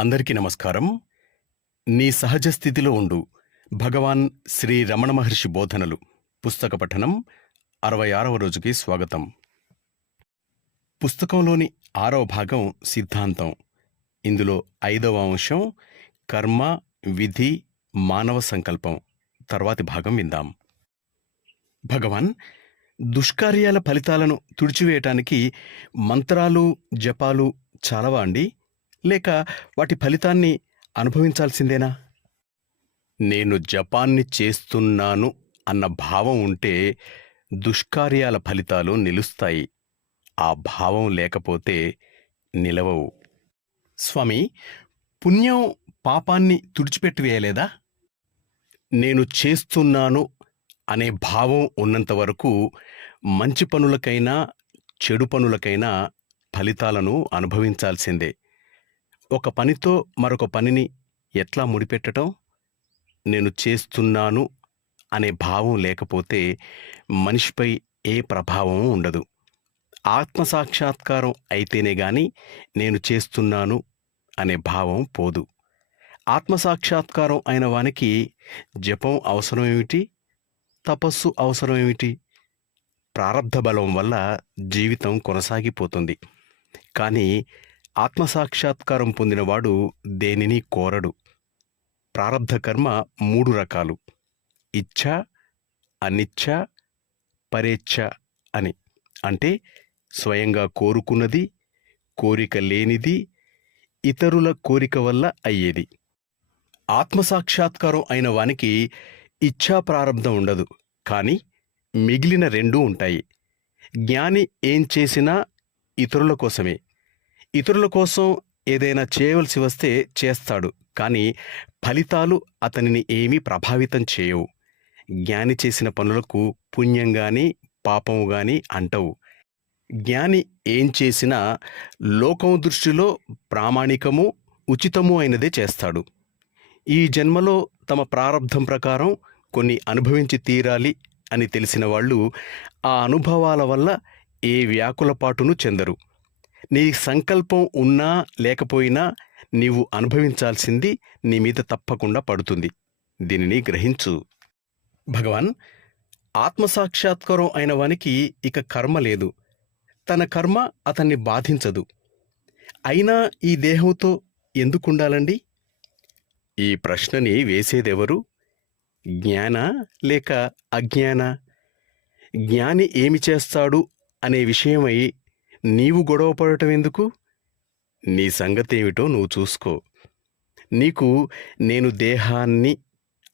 అందరికీ నమస్కారం. నీ సహజ స్థితిలో ఉండు. భగవాన్ శ్రీ రమణ మహర్షి బోధనలు. పుస్తక పఠనం 66వ రోజుకి స్వాగతం. పుస్తకంలోని 6వ భాగం సిద్ధాంతం. ఇందులో 5వ అంశం కర్మ, విధి, మానవ సంకల్పం. తర్వాతి భాగం విందాం. భగవాన్, దుష్కార్యాల ఫలితాలను తుడిచివేయటానికి మంత్రాలు, జపాలు చాలవా అండి? లేక వాటి ఫలితాన్ని అనుభవించాల్సిందేనా? నేను జపాన్ని చేస్తున్నాను అన్న భావం ఉంటే దుష్కార్యాల ఫలితాలు నిలుస్తాయి. ఆ భావం లేకపోతే నిలవవు. స్వామి, పుణ్యం పాపాన్ని తుడిచిపెట్టివేయలేదా? నేను చేస్తున్నాను అనే భావం ఉన్నంతవరకు మంచి పనులకైనా చెడు పనులకైనా ఫలితాలను అనుభవించాల్సిందే. ఒక పనితో మరొక పనిని ఎట్లా ముడిపెట్టడం? నేను చేస్తున్నాను అనే భావం లేకపోతే మనిషిపై ఏ ప్రభావం ఉండదు. ఆత్మసాక్షాత్కారం అయితేనే గాని నేను చేస్తున్నాను అనే భావం పోదు. ఆత్మసాక్షాత్కారం అయిన వానికి జపం అవసరమేమిటి? తపస్సు అవసరమేమిటి? ప్రారబ్ధ బలం వల్ల జీవితం కొనసాగిపోతుంది. కానీ ఆత్మసాక్షాత్కారం పొందినవాడు దేనిని కోరడు. ప్రారబ్ధ కర్మ 3 రకాలు: ఇచ్ఛ, అనిచ్ఛ, పరేచ్ఛ అని. అంటే స్వయంగా కోరుకున్నది, కోరిక లేనిది, ఇతరుల కోరిక వల్ల అయ్యేది. ఆత్మసాక్షాత్కారం అయిన వానికి ఇచ్ఛా ప్రారబ్ధం ఉండదు, కానీ మిగిలిన 2 ఉంటాయి. జ్ఞాని ఏం చేసినా ఇతరుల కోసమే. ఇతరుల కోసం ఏదైనా చేయవలసి వస్తే చేస్తాడు, కానీ ఫలితాలు అతనిని ఏమీ ప్రభావితం చేయవు. జ్ఞాని చేసిన పనులకు పుణ్యం గాని పాపం గాని అంటవు. జ్ఞాని ఏం చేసినా లోకం దృష్టిలో ప్రామాణికము, ఉచితము అయినదే చేస్తాడు. ఈ జన్మలో తమ ప్రారబ్ధం ప్రకారం కొన్ని అనుభవించి తీరాలి అని తెలిసిన వాళ్ళు ఆ అనుభవాల వల్ల ఏ వ్యాకులపాటును చెందరు. నీ సంకల్పం ఉన్నా లేకపోయినా నీవు అనుభవించాల్సింది నీ మీద తప్పకుండా పడుతుంది. దీనిని గ్రహించు. భగవాన్, ఆత్మసాక్షాత్కారం అయిన వానికి ఇక కర్మ లేదు. తన కర్మ అతన్ని బాధించదు. అయినా ఈ దేహంతో ఎందుకుండాలండి? ఈ ప్రశ్నని వేసేదెవరు? జ్ఞాన లేక అజ్ఞాన? జ్ఞాని ఏమి చేస్తాడు అనే విషయమై నీవు గొడవపడటం ఎందుకు? నీ సంగతేమిటో నువ్వు చూసుకో. నీకు నేను దేహాన్ని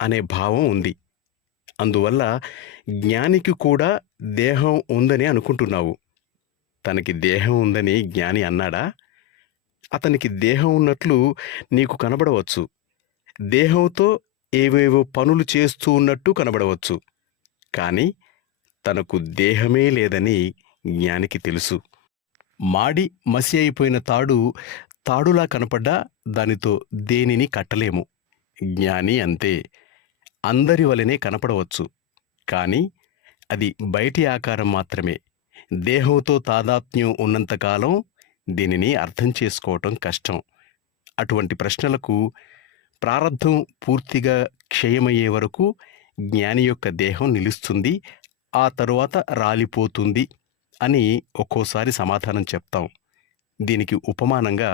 అనే భావం ఉంది. అందువల్ల జ్ఞానికి కూడా దేహం ఉందని అనుకుంటున్నావు. తనకి దేహం ఉందని జ్ఞాని అన్నాడా? అతనికి దేహం ఉన్నట్లు నీకు కనబడవచ్చు. దేహంతో ఏవేవో పనులు చేస్తూ ఉన్నట్టు కనబడవచ్చు. కానీ తనకు దేహమే లేదని జ్ఞానికి తెలుసు. మాడి మసి అయిపోయిన తాడు తాడులా కనపడ్డా దానితో దేనిని కట్టలేము. జ్ఞాని అంతే. అందరి వలనే కనపడవచ్చు, కానీ అది బయటి ఆకారం మాత్రమే. దేహంతో తాదాత్మ్యం ఉన్నంతకాలం దీనిని అర్థం చేసుకోవటం కష్టం. అటువంటి ప్రశ్నలకు ప్రారబ్ధం పూర్తిగా క్షయమయ్యే వరకు జ్ఞాని యొక్క దేహం నిలుస్తుంది, ఆ తరువాత రాలిపోతుంది అని ఒక్కోసారి సమాధానం చెప్తాం. దీనికి ఉపమానంగా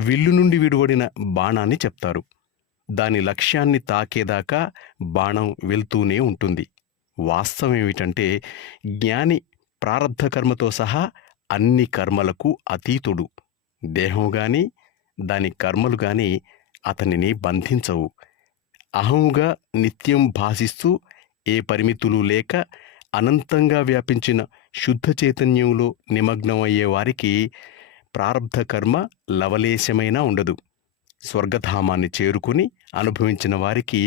విల్లు నుండి విడివడిన బాణాన్ని చెప్తారు. దాని లక్ష్యాన్ని తాకేదాకా బాణం వెళ్తూనే ఉంటుంది. వాస్తవం ఏమిటంటే జ్ఞాని ప్రారబ్ధ కర్మతో సహా అన్ని కర్మలకు అతీతుడు. దేహం గాని దాని కర్మలు గాని అతనిని బంధించవు. అహంగా నిత్యం భాసిస్తూ ఏ పరిమితులు లేక అనంతంగా వ్యాపించిన శుద్ధ చైతన్యంలో నిమగ్నమయ్యే వారికి ప్రారబ్ధ కర్మ లవలేశమైనా ఉండదు. స్వర్గధామాన్ని చేరుకుని అనుభవించిన వారికి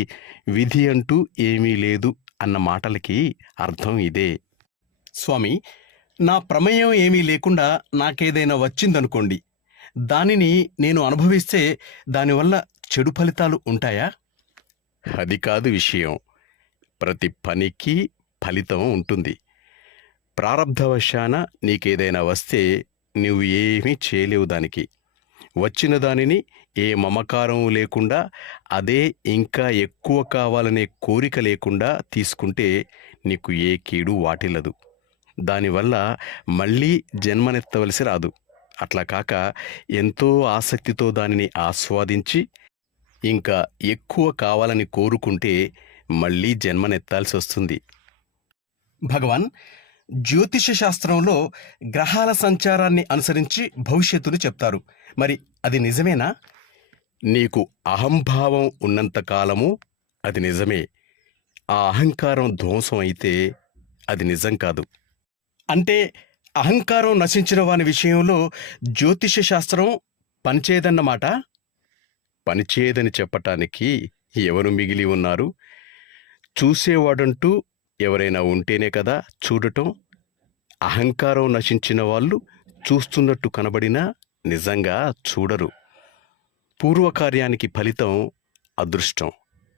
విధి అంటూ ఏమీ లేదు అన్న మాటలకి అర్థం ఇదే. స్వామి, నా ప్రమేయం ఏమీ లేకుండా నాకేదైనా వచ్చిందనుకోండి, దానిని నేను అనుభవిస్తే దానివల్ల చెడు ఫలితాలు ఉంటాయా? అది కాదు విషయం. ప్రతి పనికి ఫలితం ఉంటుంది. ప్రారబ్ధవశాన నీకేదైనా వస్తే నువ్వు ఏమీ చేయలేవు దానికి. వచ్చిన దానిని ఏ మమకారం లేకుండా, అదే ఇంకా ఎక్కువ కావాలనే కోరిక లేకుండా తీసుకుంటే నీకు ఏ కీడు వాటిల్లదు. దానివల్ల మళ్ళీ జన్మనెత్తవలసి రాదు. అట్లా కాక ఎంతో ఆసక్తితో దానిని ఆస్వాదించి ఇంకా ఎక్కువ కావాలని కోరుకుంటే మళ్ళీ జన్మనెత్తాల్సి వస్తుంది. భగవాన్, జ్యోతిష శాస్త్రంలో గ్రహాల సంచారాన్ని అనుసరించి భవిష్యత్తును చెప్తారు. మరి అది నిజమేనా? నీకు అహంభావం ఉన్నంత కాలము అది నిజమే. ఆ అహంకారం ధ్వంసం అయితే అది నిజం కాదు. అంటే అహంకారం నశించిన వాని విషయంలో జ్యోతిష శాస్త్రం పనిచేయదన్నమాట? పనిచేయదని చెప్పటానికి ఎవరు మిగిలి ఉన్నారు? చూసేవాడంటూ ఎవరైనా ఉంటేనే కదా చూడటం. అహంకారం నశించిన వాళ్ళు చూస్తున్నట్టు కనబడినా నిజంగా చూడరు. పూర్వకార్యానికి ఫలితం అదృష్టం.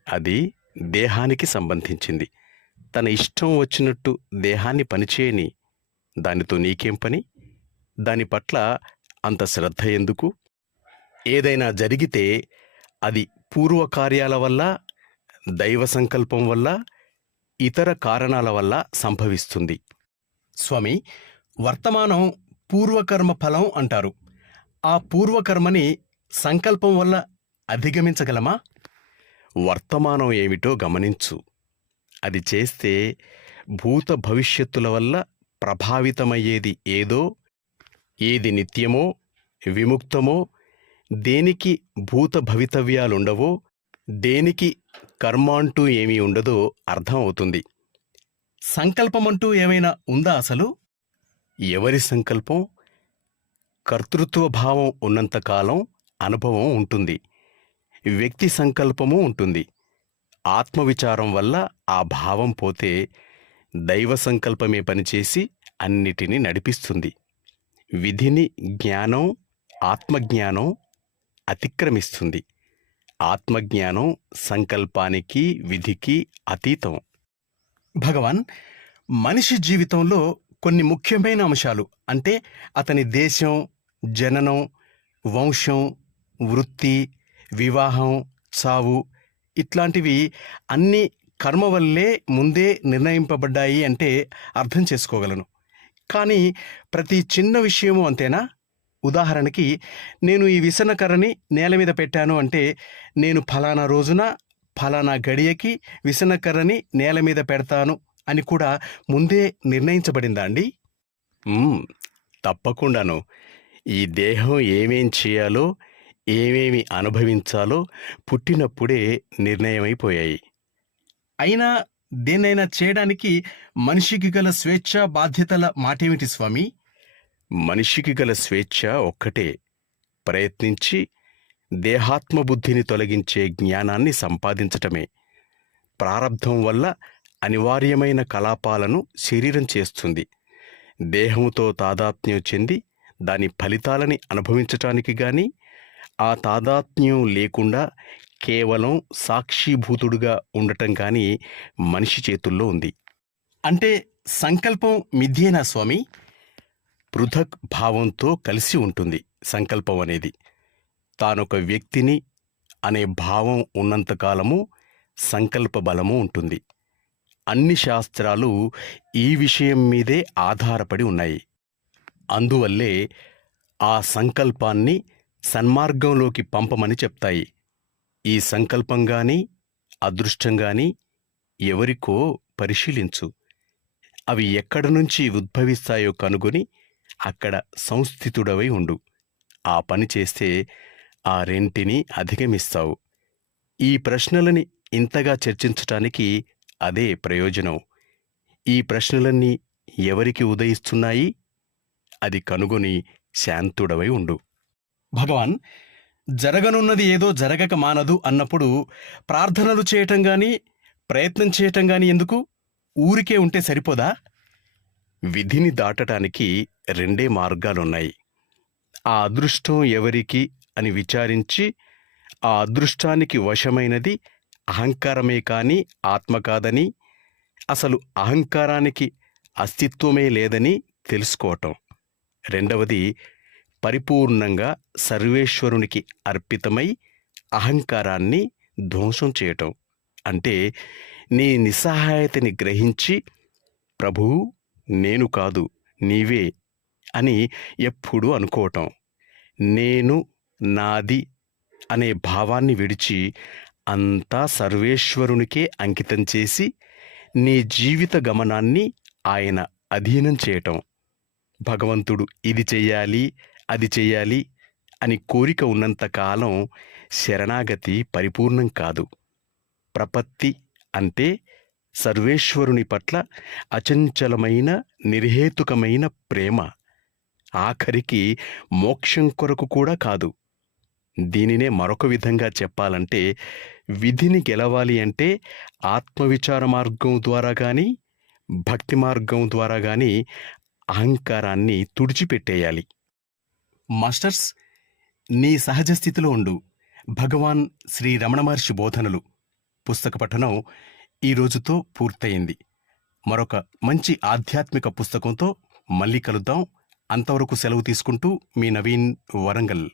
అది దేహానికి సంబంధించింది. తన ఇష్టం వచ్చినట్టు దేహాన్ని పనిచేయని, దానితో నీకేం పని? దాని పట్ల అంత శ్రద్ధ ఎందుకు? ఏదైనా జరిగితే అది పూర్వకార్యాల వల్ల, దైవ సంకల్పం వల్ల, ఇతర కారణాల వల్ల సంభవిస్తుంది. స్వామి, వర్తమానం పూర్వకర్మ ఫలం అంటారు. ఆ పూర్వకర్మని సంకల్పం వల్ల అధిగమించగలమా? వర్తమానం ఏమిటో గమనించు. అది చేస్తే భూత భవిష్యత్తుల వల్ల ప్రభావితమయ్యేది ఏదో, ఏది నిత్యమో విముక్తమో, దేనికి భూత భవితవ్యాలుండవో, దేనికి కర్మ అంటూ ఏమీ ఉండదో అర్థం అవుతుంది. సంకల్పమంటూ ఏమైనా ఉందా అసలు? ఎవరి సంకల్పం? కర్తృత్వ భావం ఉన్నంతకాలం అనుభవం ఉంటుంది. వ్యక్తి సంకల్పమూ ఉంటుంది. ఆత్మవిచారం వల్ల ఆ భావం పోతే దైవ సంకల్పమే పనిచేసి అన్నిటినీ నడిపిస్తుంది. విధిని జ్ఞానం, ఆత్మజ్ఞానం అతిక్రమిస్తుంది. ఆత్మజ్ఞానం సంకల్పానికి, విధికి అతీతం. భగవాన్, మనిషి జీవితంలో కొన్ని ముఖ్యమైన అంశాలు, అంటే అతని దేశం, జననం, వంశం, వృత్తి, వివాహం, చావు, ఇట్లాంటివి అన్నీ కర్మ వల్లే ముందే నిర్ణయింపబడ్డాయి అంటే అర్థం చేసుకోగలను. కానీ ప్రతి చిన్న విషయము అంతేనా? ఉదాహరణకి, నేను ఈ విసనకర్రని నేల మీద పెట్టాను అంటే నేను ఫలానా రోజున ఫలానా గడియకి విసనకర్రని నేల మీద పెడతాను అని కూడా ముందే నిర్ణయించబడిందా అండి? తప్పకుండాను. ఈ దేహం ఏమేం చేయాలో, ఏమేమి అనుభవించాలో పుట్టినప్పుడే నిర్ణయమైపోయాయి. అయినా దేన్నైనా చేయడానికి మనిషికి గల స్వేచ్ఛ, బాధ్యతల మాటేమిటి స్వామి? మనిషికి గల స్వేచ్ఛ ఒక్కటే: ప్రయత్నించి దేహాత్మబుద్ధిని తొలగించే జ్ఞానాన్ని సంపాదించటమే. ప్రారబ్ధం వల్ల అనివార్యమైన కలాపాలను శరీరం చేస్తుంది. దేహముతో తాదాత్మ్యం చెంది దాని ఫలితాలని అనుభవించటానికి గాని, ఆ తాదాత్మ్యం లేకుండా కేవలం సాక్షిభూతుడుగా ఉండటం కానీ మనిషి చేతుల్లో ఉంది. అంటే సంకల్పం మిథ్యేనా స్వామి? పృథక్ భావంతో కలిసి ఉంటుంది సంకల్పం అనేది. తానొక వ్యక్తిని అనే భావం ఉన్నంతకాలము సంకల్ప బలము ఉంటుంది. అన్ని శాస్త్రాలు ఈ విషయం మీదే ఆధారపడి ఉన్నాయి. అందువల్లే ఆ సంకల్పాన్ని సన్మార్గంలోకి పంపమని చెప్తాయి. ఈ సంకల్పం గాని, అదృష్టం గాని ఎవరికో పరిశీలించు. అవి ఎక్కడి నుంచి ఉద్భవిస్తాయో కనుగొని అక్కడ సంస్థితుడవై ఉండు. ఆ పని చేస్తే ఆ రెంటిని అధిగమిస్తావు. ఈ ప్రశ్నలని ఇంతగా చర్చించటానికి అదే ప్రయోజనం. ఈ ప్రశ్నలన్నీ ఎవరికి ఉదయిస్తున్నాయి? అది కనుగొని శాంతుడవై ఉండు. భగవాన్, జరగనున్నది ఏదో జరగక మానదు అన్నప్పుడు ప్రార్థనలు చేయటం గాని, ప్రయత్నం చేయటం గాని ఎందుకు? ఊరికే ఉంటే సరిపోదా? విధిని దాటటానికి రెండే మార్గాలున్నాయి. ఆ అదృష్టం ఎవరికి అని విచారించి, ఆ అదృష్టానికి వశమైనది అహంకారమే కాని ఆత్మ కాదని, అసలు అహంకారానికి అస్తిత్వమే లేదని తెలుసుకోవటం. రెండవది, పరిపూర్ణంగా సర్వేశ్వరునికి అర్పితమై అహంకారాన్ని ధ్వంసం చేయటం. అంటే నీ నిస్సహాయతని గ్రహించి ప్రభువు నేను కాదు నీవే అని ఎప్పుడూ అనుకోవటం. నేను నాది అనే భావాన్ని విడిచి అంతా సర్వేశ్వరునికే అంకితం చేసి నీ జీవిత గమనాన్ని ఆయన అధీనం చేయటం. భగవంతుడు ఇది చెయ్యాలి అది చెయ్యాలి అని కోరిక ఉన్నంతకాలం శరణాగతి పరిపూర్ణం కాదు. ప్రపత్తి అంటే సర్వేశ్వరుని పట్ల అచంచలమైన నిర్హేతుకమైన ప్రేమ. ఆఖరికి మోక్షం కొరకు కూడా కాదు. దీనినే మరొక విధంగా చెప్పాలంటే విధిని గెలవాలి అంటే ఆత్మవిచార మార్గం ద్వారా గాని భక్తి మార్గం ద్వారా గాని అహంకారాన్ని తుడిచిపెట్టేయాలి. మాస్టర్స్, నీ సహజ స్థితిలో ఉండు. భగవాన్ శ్రీ రమణ మహర్షి బోధనలు పుస్తక పఠనం ఈ రోజుతో పూర్తయింది. మరొక మంచి ఆధ్యాత్మిక పుస్తకంతో మళ్ళీ కలుద్దాం. అంతవరకు సెలవు తీసుకుంటూ మీ నవీన్, వరంగల్.